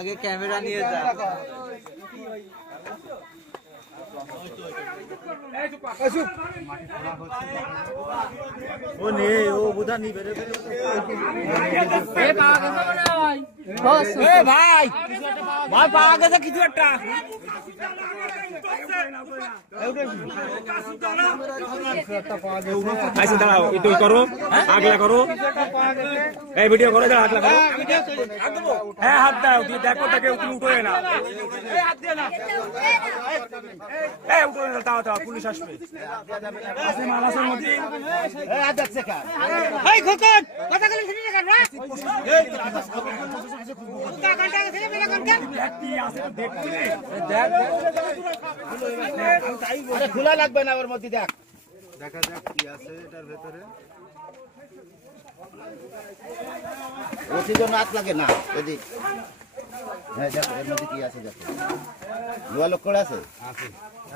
আগে ক্যামেরা নিয়ে যা। ও নে ও বুধা নি বেরে ভাই ভাই পাওয়া গেছে কিছু একটা। আচ্ছা দাঁড়াও একটু করো, আগলা করো, এই ভিডিও করো, আগলা করো। হ্যাঁ হাত দাও, তুই দেখো তাকে তুমি উঠোয় না, এই উঠোয় না, তাও তাও পুলিশ আসবে। আছে মালাসের মধ্যে এই খোকন কথা বলেন শুনি না কেন রে? দেখ কি আছে দেখতে আরে খোলা লাগবে না ওর মধ্যে দেখ দেখা যাক কি আছে এটার ভিতরে ওসি জন্য হাত লাগে না এদিক হ্যাঁ দেখ এর মধ্যে কি আছে দেখ লোয়া লোক করে আছে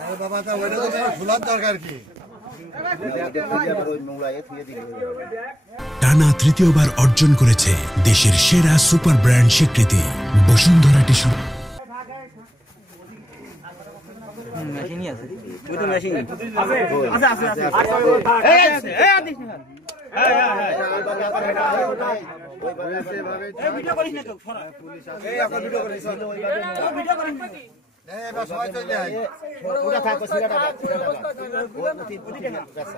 আরে বাবা তা ওইটা তো খোলার দরকার কি টানা তৃতীয়বার অর্জন করেছে দেশের সেরা সুপার ব্র্যান্ড স্বীকৃতি বসুন্ধরা টিস্যু। মেশিনই আছে, ওই তো মেশিন আছে আছে আছে। এই আদিস না এই ভিডিও করিস না তো শোনা, পুলিশ আছে এই এখন ভিডিও করিস ভিডিও করিস না কি? এই বাস সবাই চলে যায় ওটা থাকো সিরাটা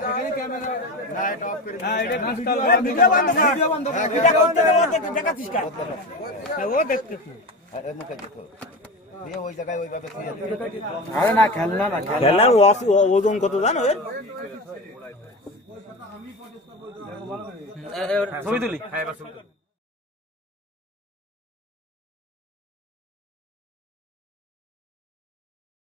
এখানে ক্যামেরা লাইট অফ করে হ্যাঁ এটা মাস্টার ভিডিও বন্ধ কর, ভিডিও বন্ধ কর, ভিডিও করতে গেলে দেখাচ্ছিস কেন? ও দেখতে আরে মুখে দেখো দিয়ে ওই জায়গায় ওইভাবে শুয়ে আরে না খেলনা না খেলনা ওজন কত জানো এর? ছবি তুলি। হ্যাঁ এবার ছবি তুলি।